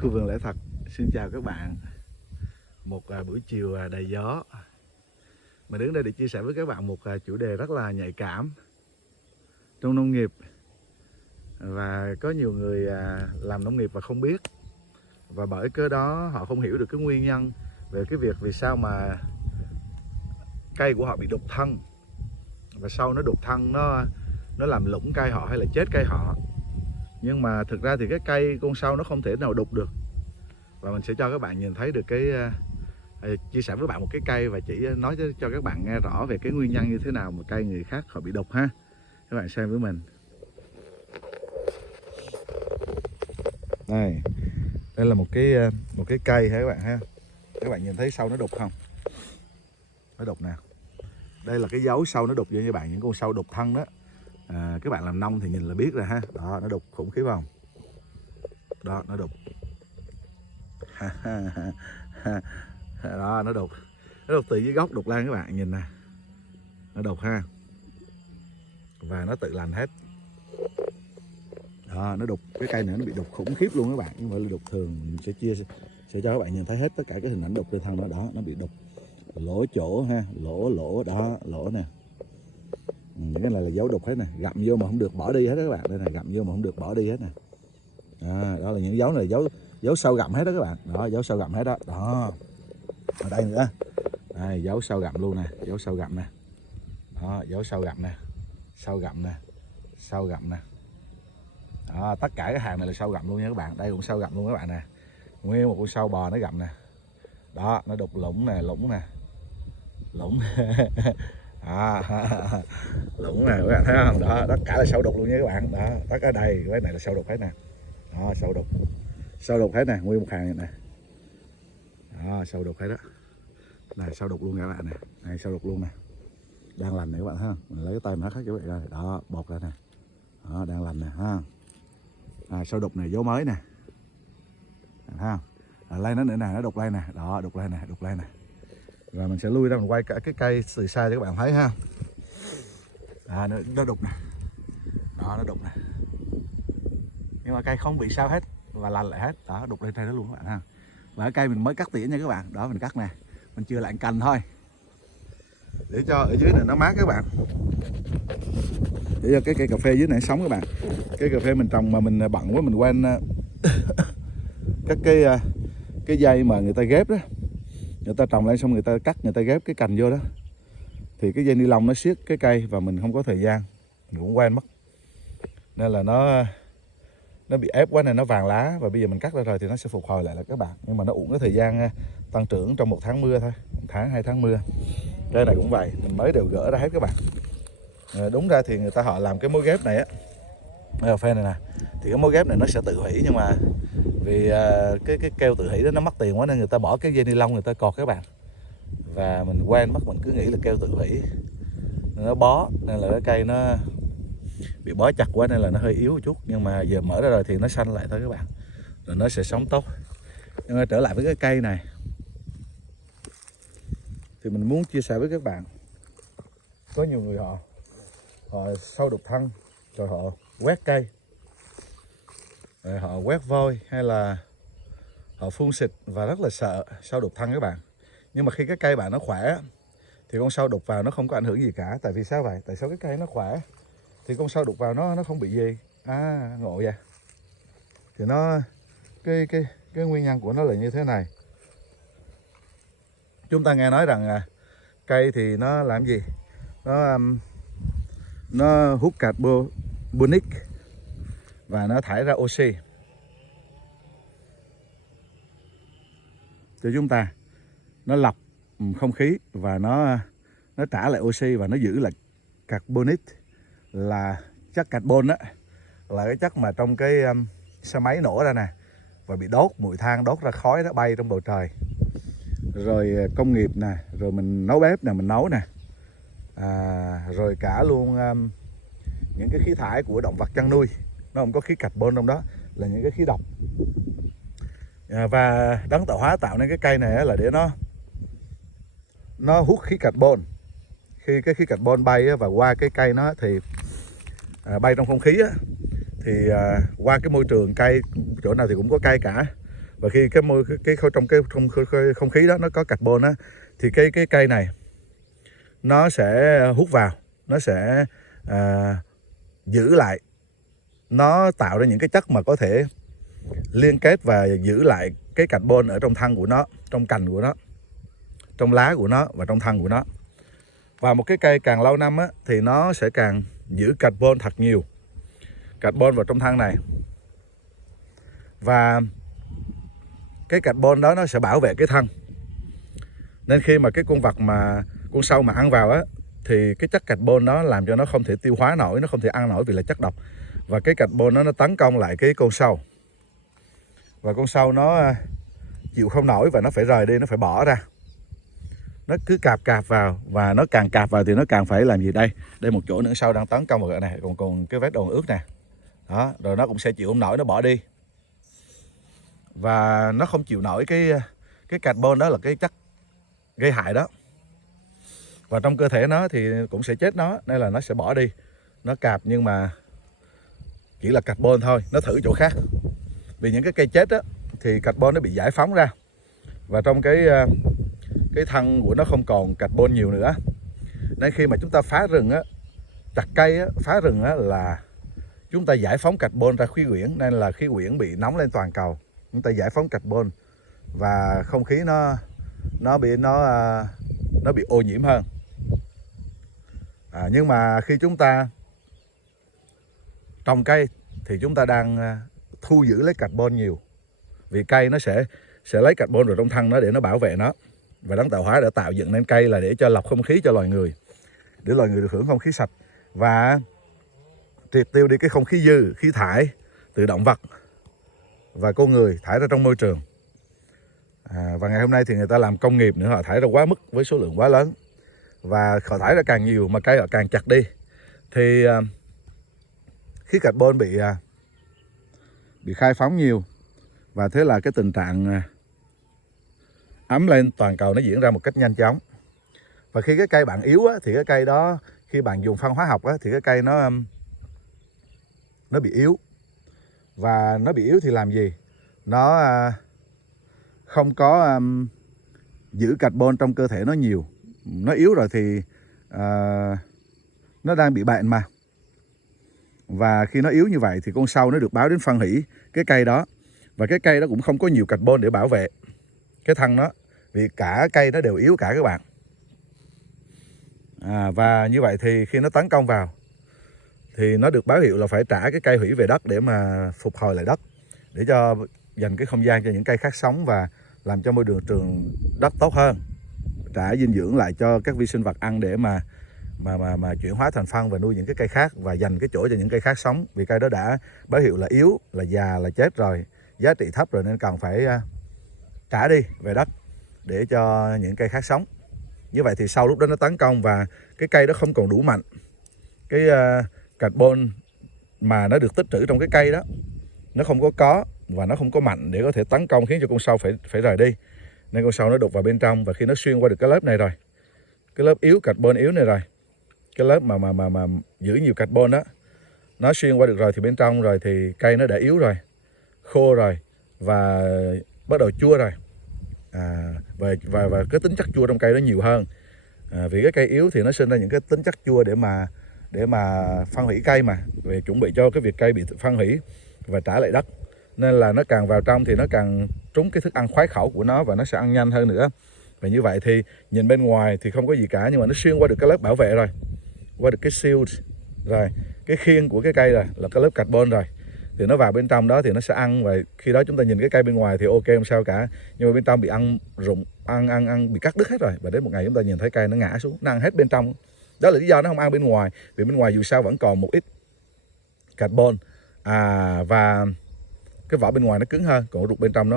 Khu vườn Lễ Thật xin chào các bạn. Một buổi chiều đầy gió. Mình đứng đây để chia sẻ với các bạn một chủ đề rất là nhạy cảm trong nông nghiệp. Và có nhiều người làm nông nghiệp và không biết. Và bởi cớ đó họ không hiểu được cái nguyên nhân về cái việc vì sao mà cây của họ bị đục thân. Và sau nó đục thân nó làm lủng cây họ hay là chết cây họ. Nhưng mà thực ra thì cái cây con sâu nó không thể nào đục được. Và mình sẽ cho các bạn nhìn thấy được chia sẻ với bạn một cái cây và chỉ nói cho các bạn nghe rõ về cái nguyên nhân như thế nào mà cây người khác họ bị đục ha. Các bạn xem với mình. Đây là một cái cây ha các bạn ha. Các bạn nhìn thấy sâu nó đục không? Nó đục nè. Đây là cái dấu sâu nó đục vô như bạn, những con sâu đục thân đó. Các bạn làm nông thì nhìn là biết rồi ha. Đó, nó đục khủng khiếp không? Đó, nó đục. Đó, nó đục từ dưới gốc đục lên các bạn nhìn nè, nó đục ha, và nó tự lành hết. Đó, nó đục cái cây này nó bị đục khủng khiếp luôn các bạn, nhưng mà là đục thường. Mình sẽ cho các bạn nhìn thấy hết tất cả cái hình ảnh đục trên thân nó. Đó, nó bị đục lỗ chỗ ha, lỗ đó, lỗ nè. Những cái này là dấu đục hết nè, gặm vô mà không được bỏ đi hết đó các bạn. Đây này, gặm vô mà không được bỏ đi hết nè. Đó là những dấu này, dấu sâu gặm hết đó các bạn. Đó, dấu sâu gặm hết đó. Đó, ở đây nữa, đây dấu sâu gặm luôn nè, dấu sâu gặm nè. Đó, dấu sâu gặm nè, sâu gặm nè, sâu gặm nè. Đó, tất cả cái hàng này là sâu gặm luôn nha các bạn. Đây cũng sâu gặm luôn các bạn nè, nguyên một con sâu bò nó gặm nè. Đó, nó đục lũng nè, lũng nè, lũng. Lũng nè các bạn thấy không? Đó, tất cả là sâu đục luôn nha các bạn. Đó, tất cả đây cái này là sâu đục hết nè. Đó, sâu đục hết nè, nguyên một hàng này nè. Đó, sâu đục hết đó. Này, sâu đục luôn các bạn nè. Này, sâu đục luôn nè. Đang lành này các bạn ha. Mình lấy cái tay mình hất cho các bạn coi. Đó, bột ra nè. Đó, đang lành nè ha. Sâu đục này dấu mới nè. Ha. Lấy nó nữa nè, nó đục lên nè. Đó, đục lên nè, đục lên nè. Rồi mình sẽ lui ra mình quay cả cái cây từ xa cho các bạn thấy ha. Nó đục nè. Đó, nó đục nè. Nhưng mà cây không bị sao hết và lành lại hết. Đó, đục lên đây đó luôn các bạn ha. Và cái cây mình mới cắt tỉa nha các bạn. Đó, mình cắt nè. Mình chưa lại cành thôi. Để cho ở dưới này nó mát các bạn. Để cho cái cây cà phê dưới này sống các bạn. Cái cà phê mình trồng mà mình bận quá mình quên các cái dây mà người ta ghép đó. Người ta trồng lên xong người ta cắt, người ta ghép cái cành vô đó. Thì cái dây ni lông nó siết cái cây và mình không có thời gian. Mình cũng quên mất. Nên là nó bị ép quá nên nó vàng lá. Và bây giờ mình cắt ra rồi thì nó sẽ phục hồi lại là các bạn. Nhưng mà nó uổng cái thời gian tăng trưởng trong 1 tháng mưa thôi, 1 tháng 2 tháng mưa. Cây này cũng vậy, mình mới đều gỡ ra hết các bạn. Đúng ra thì người ta họ làm cái mối ghép này á, cà phê này nè, thì cái mối ghép này nó sẽ tự hủy. Nhưng mà vì cái keo tự hủy đó nó mất tiền quá nên người ta bỏ cái dây ni lông người ta cột các bạn. Và mình quên mất, mình cứ nghĩ là keo tự hủy nên nó bó, nên là cái cây nó bị bó chặt quá nên là nó hơi yếu một chút. Nhưng mà giờ mở ra rồi thì nó xanh lại thôi các bạn, rồi nó sẽ sống tốt. Nhưng mà trở lại với cái cây này thì mình muốn chia sẻ với các bạn, có nhiều người họ sâu đục thân rồi họ quét cây, rồi họ quét vôi hay là họ phun xịt và rất là sợ sâu đục thân các bạn. Nhưng mà khi cái cây bạn nó khỏe thì con sâu đục vào nó không có ảnh hưởng gì cả. Tại vì sao vậy? Tại sao cái cây nó khỏe thì con sâu đục vào nó không bị gì. Ngộ vậy. Thì nó cái nguyên nhân của nó là như thế này. Chúng ta nghe nói rằng cây thì nó làm gì? Nó hút carbonic và nó thải ra oxy cho chúng ta. Nó lọc không khí và nó trả lại oxy và nó giữ lại carbonic, là chất carbon đó, là cái chất mà trong cái xe máy nổ ra nè và bị đốt, mùi than đốt ra khói nó bay trong bầu trời. Rồi công nghiệp nè, rồi mình nấu bếp nè, mình nấu nè, rồi cả luôn những cái khí thải của động vật chăn nuôi, nó không có khí carbon trong đó, là những cái khí độc. Và đấng tạo hóa tạo nên cái cây này là để nó hút khí carbon. Khi cái khí carbon bay và qua cái cây nó thì bay trong không khí thì qua cái môi trường cây chỗ nào thì cũng có cây cả, và khi trong cái không khí đó nó có carbon á, thì cái cây này nó sẽ hút vào, nó sẽ giữ lại, nó tạo ra những cái chất mà có thể liên kết và giữ lại cái carbon ở trong thân của nó, trong cành của nó, trong lá của nó và trong thân của nó. Và một cái cây càng lâu năm á, thì nó sẽ càng giữ carbon thật nhiều, carbon vào trong thân này, và cái carbon đó nó sẽ bảo vệ cái thân. Nên khi mà cái con sâu mà ăn vào á, thì cái chất carbon đó làm cho nó không thể tiêu hóa nổi, nó không thể ăn nổi vì là chất độc, và cái carbon nó tấn công lại cái con sâu, và con sâu nó chịu không nổi và nó phải rời đi, nó phải bỏ ra. Nó cứ cạp vào, và nó càng cạp vào thì nó càng phải làm gì đây? Đây một chỗ nữa sâu đang tấn công vào cái này, còn cái vết đòn ướt nè. Đó, rồi nó cũng sẽ chịu không nổi, nó bỏ đi. Và nó không chịu nổi cái carbon đó là cái chất gây hại đó. Và trong cơ thể nó thì cũng sẽ chết nó, nên là nó sẽ bỏ đi. Nó cạp nhưng mà chỉ là carbon thôi, nó thử chỗ khác. Vì những cái cây chết á thì carbon nó bị giải phóng ra, và trong cái thân của nó không còn carbon nhiều nữa. Nên khi mà chúng ta phá rừng á, chặt cây á, phá rừng á, là chúng ta giải phóng carbon ra khí quyển, nên là khí quyển bị nóng lên toàn cầu. Chúng ta giải phóng carbon và không khí nó bị ô nhiễm hơn. Nhưng mà khi chúng ta trồng cây thì chúng ta đang thu giữ lấy carbon nhiều, vì cây nó sẽ lấy carbon vào trong thân nó để nó bảo vệ nó. Và đấng tạo hóa đã tạo dựng nên cây là để cho lọc không khí cho loài người, để loài người được hưởng không khí sạch và triệt tiêu đi cái không khí dư, khí thải từ động vật và con người thải ra trong môi trường. Và ngày hôm nay thì người ta làm công nghiệp nữa, họ thải ra quá mức với số lượng quá lớn, và họ thải ra càng nhiều mà cây họ càng chặt đi, thì khí carbon bị khai phóng nhiều, và thế là cái tình trạng ấm lên toàn cầu nó diễn ra một cách nhanh chóng. Và khi cái cây bạn yếu á, thì cái cây đó khi bạn dùng phân hóa học á, thì cái cây nó bị yếu. Và nó bị yếu thì làm gì? Nó không có giữ carbon trong cơ thể nó nhiều. Nó yếu rồi thì nó đang bị bệnh mà. Và khi nó yếu như vậy thì con sâu nó được báo đến phân hủy cái cây đó. Và cái cây đó cũng không có nhiều carbon để bảo vệ cái thân nó, vì cả cây nó đều yếu cả các bạn. Và như vậy thì khi nó tấn công vào thì nó được báo hiệu là phải trả cái cây hủy về đất để mà phục hồi lại đất, để cho dành cái không gian cho những cây khác sống và làm cho môi trường đất tốt hơn, trả dinh dưỡng lại cho các vi sinh vật ăn để mà chuyển hóa thành phân và nuôi những cái cây khác, và dành cái chỗ cho những cây khác sống. Vì cây đó đã báo hiệu là yếu, là già, là chết rồi, giá trị thấp rồi, nên cần phải trả đi về đất để cho những cây khác sống. Như vậy thì sau lúc đó nó tấn công và cái cây đó không còn đủ mạnh, cái carbon mà nó được tích trữ trong cái cây đó nó không có và nó không có mạnh để có thể tấn công, khiến cho con sâu phải rời đi. Nên con sâu nó đục vào bên trong, và khi nó xuyên qua được cái lớp này rồi, cái lớp yếu, carbon yếu này rồi, cái lớp mà giữ nhiều carbon đó, nó xuyên qua được rồi thì bên trong rồi thì cây nó đã yếu rồi, khô rồi và bắt đầu chua rồi. Và cái tính chất chua trong cây nó nhiều hơn. Vì cái cây yếu thì nó sinh ra những cái tính chất chua để mà phân hủy cây, mà về chuẩn bị cho cái việc cây bị phân hủy và trả lại đất. Nên là nó càng vào trong thì nó càng trúng cái thức ăn khoái khẩu của nó, và nó sẽ ăn nhanh hơn nữa. Và như vậy thì nhìn bên ngoài thì không có gì cả, nhưng mà nó xuyên qua được cái lớp bảo vệ rồi, qua được cái shield rồi, cái khiên của cái cây rồi, là cái lớp carbon rồi, thì nó vào bên trong đó thì nó sẽ ăn. Và khi đó chúng ta nhìn cái cây bên ngoài thì ok, không sao cả, nhưng mà bên trong bị ăn rụng, ăn bị cắt đứt hết rồi. Và đến một ngày chúng ta nhìn thấy cây nó ngã xuống, nó ăn hết bên trong. Đó là lý do nó không ăn bên ngoài, vì bên ngoài dù sao vẫn còn một ít carbon, và cái vỏ bên ngoài nó cứng hơn, còn ruột bên trong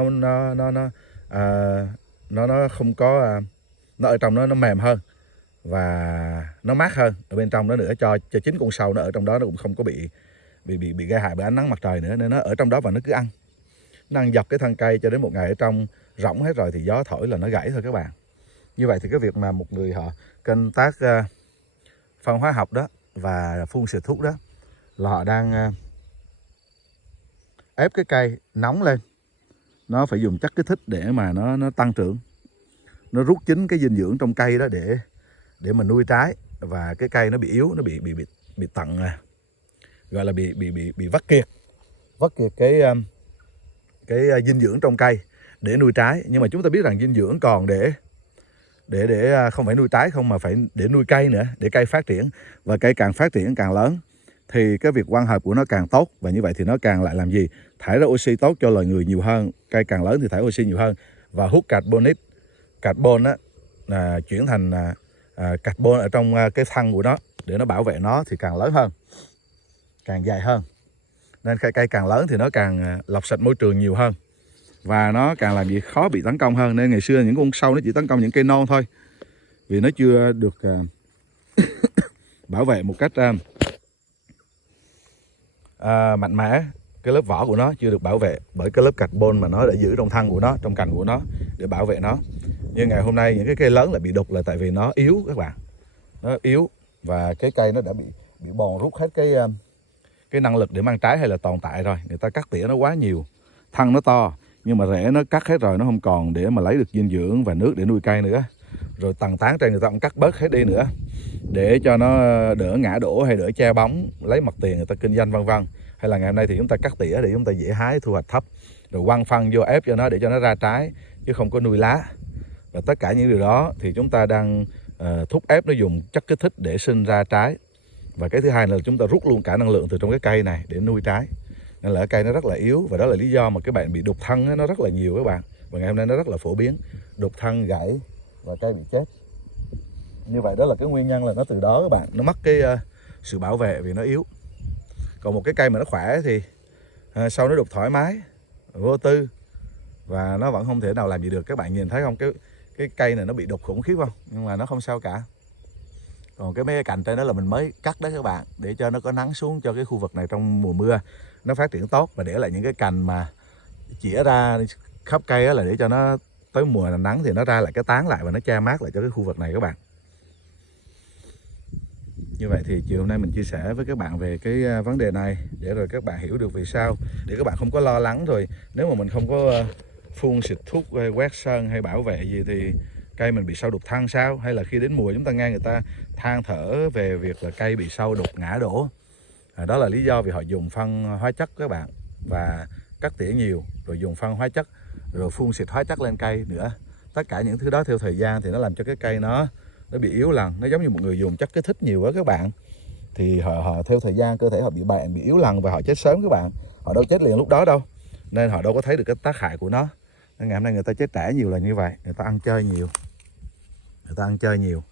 nó không có, nó ở trong nó mềm hơn và nó mát hơn ở bên trong đó nữa, cho chính con sâu nó ở trong đó nó cũng không có bị gây hại bởi ánh nắng mặt trời nữa. Nên nó ở trong đó và nó cứ ăn, nó ăn dọc cái thân cây cho đến một ngày ở trong rỗng hết rồi thì gió thổi là nó gãy thôi các bạn. Như vậy thì cái việc mà một người họ canh tác phân hóa học đó và phun xịt thuốc đó là họ đang ép cái cây nóng lên, nó phải dùng chất kích thích để mà nó tăng trưởng, nó rút chính cái dinh dưỡng trong cây đó để mà nuôi trái. Và cái cây nó bị yếu, nó bị tận, gọi là bị vắt kiệt cái dinh dưỡng trong cây để nuôi trái. Nhưng mà chúng ta biết rằng dinh dưỡng còn để không phải nuôi trái không, mà phải để nuôi cây nữa, để cây phát triển. Và cây càng phát triển càng lớn thì cái việc quang hợp của nó càng tốt, và như vậy thì nó càng lại làm gì? Thải ra oxy tốt cho loài người nhiều hơn. Cây càng lớn thì thải oxy nhiều hơn và hút carbon á, chuyển thành carbon ở trong cái thân của nó để nó bảo vệ nó thì càng lớn hơn, càng dài hơn. Nên cây càng lớn thì nó càng lọc sạch môi trường nhiều hơn, và nó càng làm gì? Khó bị tấn công hơn. Nên ngày xưa những con sâu nó chỉ tấn công những cây non thôi, vì nó chưa được bảo vệ một cách mạnh mẽ. Cái lớp vỏ của nó chưa được bảo vệ bởi cái lớp carbon mà nó đã giữ trong thân của nó, trong cành của nó để bảo vệ nó. Nhưng ngày hôm nay những cái cây lớn lại bị đục là tại vì nó yếu các bạn. Nó yếu và cái cây nó đã bị bòn rút hết cái năng lực để mang trái hay là tồn tại rồi. Người ta cắt tỉa nó quá nhiều, thân nó to nhưng mà rễ nó cắt hết rồi, nó không còn để mà lấy được dinh dưỡng và nước để nuôi cây nữa. Rồi tầng tán trên người ta cũng cắt bớt hết đi nữa để cho nó đỡ ngã đổ hay đỡ che bóng, lấy mặt tiền người ta kinh doanh vân vân. Hay là ngày hôm nay thì chúng ta cắt tỉa để chúng ta dễ hái, thu hoạch thấp, rồi quăng phân vô ép cho nó để cho nó ra trái, chứ không có nuôi lá. Và tất cả những điều đó thì chúng ta đang thúc ép nó dùng chất kích thích để sinh ra trái. Và cái thứ hai là chúng ta rút luôn cả năng lượng từ trong cái cây này để nuôi trái. Nên là cái cây nó rất là yếu, và đó là lý do mà cái bệnh bị đục thân nó rất là nhiều các bạn. Và ngày hôm nay nó rất là phổ biến, đục thân, gãy và cây bị chết. Như vậy đó là cái nguyên nhân là nó từ đó các bạn, nó mất cái sự bảo vệ vì nó yếu. Còn một cái cây mà nó khỏe thì sau nó đục thoải mái, vô tư, và nó vẫn không thể nào làm gì được. Các bạn nhìn thấy không, cái cây này nó bị đục khủng khiếp không, nhưng mà nó không sao cả. Còn cái mấy cái cành trên đó là mình mới cắt đó các bạn, để cho nó có nắng xuống cho cái khu vực này trong mùa mưa nó phát triển tốt, và để lại những cái cành mà chĩa ra khắp cây đó là để cho nó tới mùa nắng thì nó ra lại cái tán lại và nó che mát lại cho cái khu vực này các bạn. Như vậy thì chiều hôm nay mình chia sẻ với các bạn về cái vấn đề này để rồi các bạn hiểu được vì sao, để các bạn không có lo lắng. Rồi nếu mà mình không có phun xịt thuốc quét sơn hay bảo vệ gì thì cây mình bị sâu đục thân sao? Hay là khi đến mùa chúng ta nghe người ta than thở về việc là cây bị sâu đục ngã đổ, đó là lý do vì họ dùng phân hóa chất các bạn, và cắt tỉa nhiều, rồi dùng phân hóa chất, rồi phun xịt hóa chất lên cây nữa. Tất cả những thứ đó theo thời gian thì nó làm cho cái cây nó bị yếu lần. Nó giống như một người dùng chất kích thích nhiều quá các bạn, thì họ theo thời gian cơ thể họ bị bệnh, bị yếu lần và họ chết sớm các bạn. Họ đâu chết liền lúc đó đâu, nên họ đâu có thấy được cái tác hại của nó. Nên ngày hôm nay người ta chết trẻ nhiều là như vậy. Người ta ăn chơi nhiều,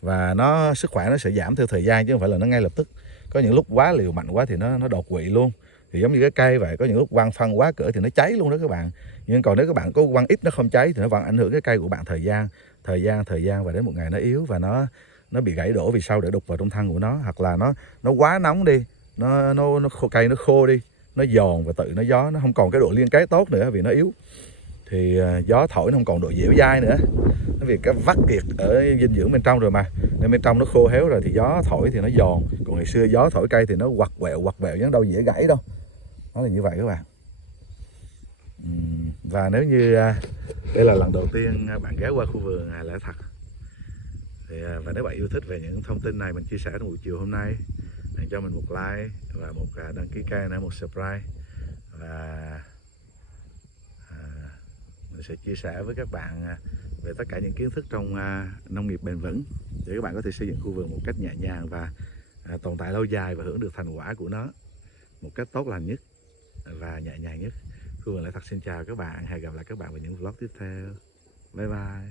và nó sức khỏe nó sẽ giảm theo thời gian chứ không phải là nó ngay lập tức. Có những lúc quá liều mạnh quá thì nó đột quỵ luôn. Thì giống như cái cây vậy, có những lúc quăng phân quá cỡ thì nó cháy luôn đó các bạn. Nhưng còn nếu các bạn có quăng ít nó không cháy thì nó vẫn ảnh hưởng cái cây của bạn thời gian, và đến một ngày nó yếu và nó bị gãy đổ vì sao để đục vào trong thân của nó. Hoặc là nó quá nóng đi, cây nó khô đi, nó giòn và tự nó gió, nó không còn cái độ liên kết tốt nữa vì nó yếu. Thì gió thổi nó không còn độ dẻo dai nữa, vì cái vắt kiệt ở dinh dưỡng bên trong rồi mà, nên bên trong nó khô héo rồi thì gió thổi thì nó giòn. Còn ngày xưa gió thổi cây thì nó quặt quẹo chứ đâu dễ gãy đâu. Nó là như vậy các bạn. Và nếu như đây là lần đầu tiên bạn ghé qua khu vườn Lẽ Thật thì, và nếu bạn yêu thích về những thông tin này mình chia sẻ trong buổi chiều hôm nay, hãy cho mình một like và một đăng ký kênh, một subscribe, và mình sẽ chia sẻ với các bạn về tất cả những kiến thức trong nông nghiệp bền vững để các bạn có thể xây dựng khu vườn một cách nhẹ nhàng và tồn tại lâu dài và hưởng được thành quả của nó một cách tốt lành nhất và nhẹ nhàng nhất. Khu vườn Lẽ Thật xin chào các bạn, hẹn gặp lại các bạn vào những vlog tiếp theo. Bye bye.